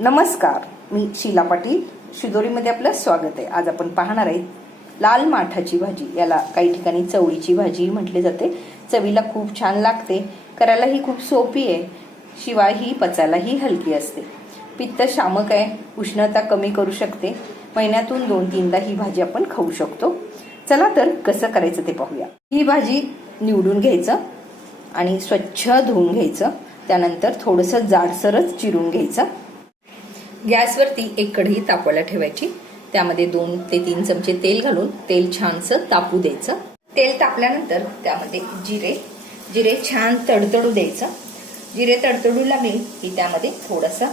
नमस्कार, मी शीला पाटील. शिदोरीमध्ये आपलं स्वागत आहे. आज आपण पाहणार आहे लाल माठाची भाजी. याला काही ठिकाणी चवळीची भाजी म्हटली जाते. चवीला खूप छान लागते, करायला ही खूप सोपी आहे, शिवाय ही पचायलाही हलकी असते. पित्त शामक आहे, उष्णता कमी करू शकते. महिन्यातून 2-3दा ही भाजी आपण खाऊ शकतो. चला तर कसं करायचं ते पाहूया. ही भाजी निवडून घ्यायचं आणि स्वच्छ धुवून घ्यायचं. त्यानंतर थोडंसं जाडसरच चिरून घ्यायचं. गॅसवरती एक कढई तापवायला ठेवायची. त्यामध्ये 2 ते 3 चमचे तेल घालून तेल छानसं तापू द्यायचं. तेल तापल्यानंतर त्यामध्ये जिरे छान तडतडू द्यायचं. जिरे तडतडू लागले की त्यामध्ये थोडंसं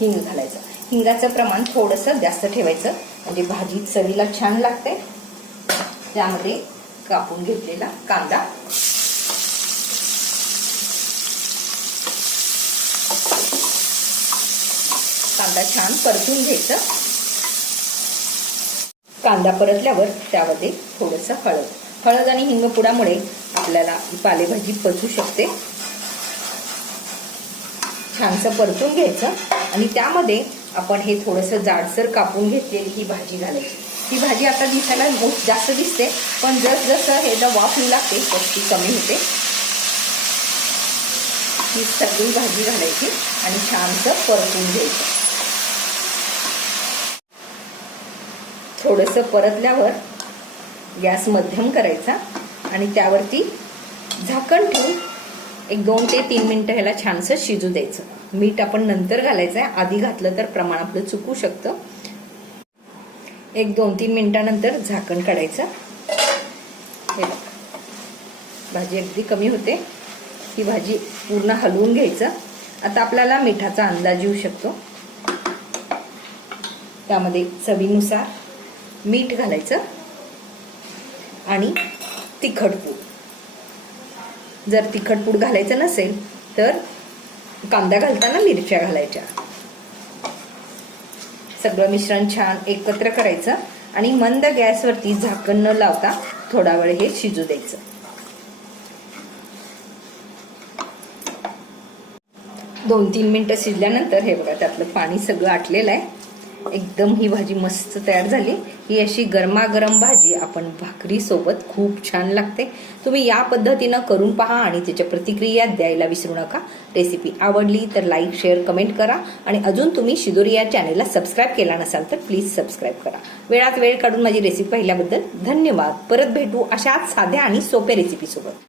हिंग घालायचं. हिंगाचं प्रमाण थोडंसं जास्त ठेवायचं, म्हणजे भाजी चवीला छान लागते. त्यामध्ये कापून घेतलेला कांदा, कांदा छान परतून घ्यायचं. कांदा परतल्यावर त्यामध्ये थोडंसं हळद आणि हिंगपुडामुळे आपल्याला ही पालेभाजी पचू शकते. छानसं परतून घ्यायचं आणि त्यामध्ये आपण हे थोडंसं जाडसर कापून घेतलेली ही भाजी घालायची. ही भाजी आता दिसायला जास्त दिसते, पण जसं हे वाफ येऊ लागते ती कमी होते. ही सगळी भाजी घालायची आणि छानसं परतून घ्यायचं. थोडंसं परतल्यावर गॅस मध्यम करायचा आणि त्यावरती झाकण ठेवून एक 2 ते 3 मिनिटं ह्याला छानसं शिजू द्यायचं. मीठ आपण नंतर घालायचं आहे, आधी घातलं तर प्रमाण आपलं चुकू शकतं. एक 2-3 मिनिटानंतर झाकण काढायचं. हे बघा, भाजी अगदी कमी होते. ही भाजी पूर्ण हलवून घ्यायचं. आता आपल्याला मिठाचा अंदाज येऊ शकतो. त्यामध्ये चवीनुसार मीठ घालायचं आणि तिखटपूड. जर तिखटपूड घालायचं नसेल तर कांदा घालताना मिरच्या घालायच्या. सगळं मिश्रण छान एकत्र करायचं आणि मंद गॅसवरती झाकण न लावता थोडा वेळ हे शिजू द्यायचं. दोन 3 मिनिटं शिजल्यानंतर हे बघा, त्यातलं पाणी सगळं आटलेलं आहे. एकदम ही भाजी मस्त तयार झाली. ही अशी गरमागरम भाजी आपण भाकरी सोबत खूप छान लागते. तुम्ही या पद्धतीनं करून पहा आणि त्याच्या प्रतिक्रिया द्यायला विसरू नका. रेसिपी आवडली तर लाईक, शेअर, कमेंट करा आणि अजून तुम्ही शिदोरी या चॅनेलला सबस्क्राईब केला नसाल तर प्लीज सबस्क्राईब करा. वेळात वेळ काढून माझी रेसिपी पाहिल्याबद्दल धन्यवाद. परत भेटू अशाच साध्या आणि सोप्या रेसिपी सोबत.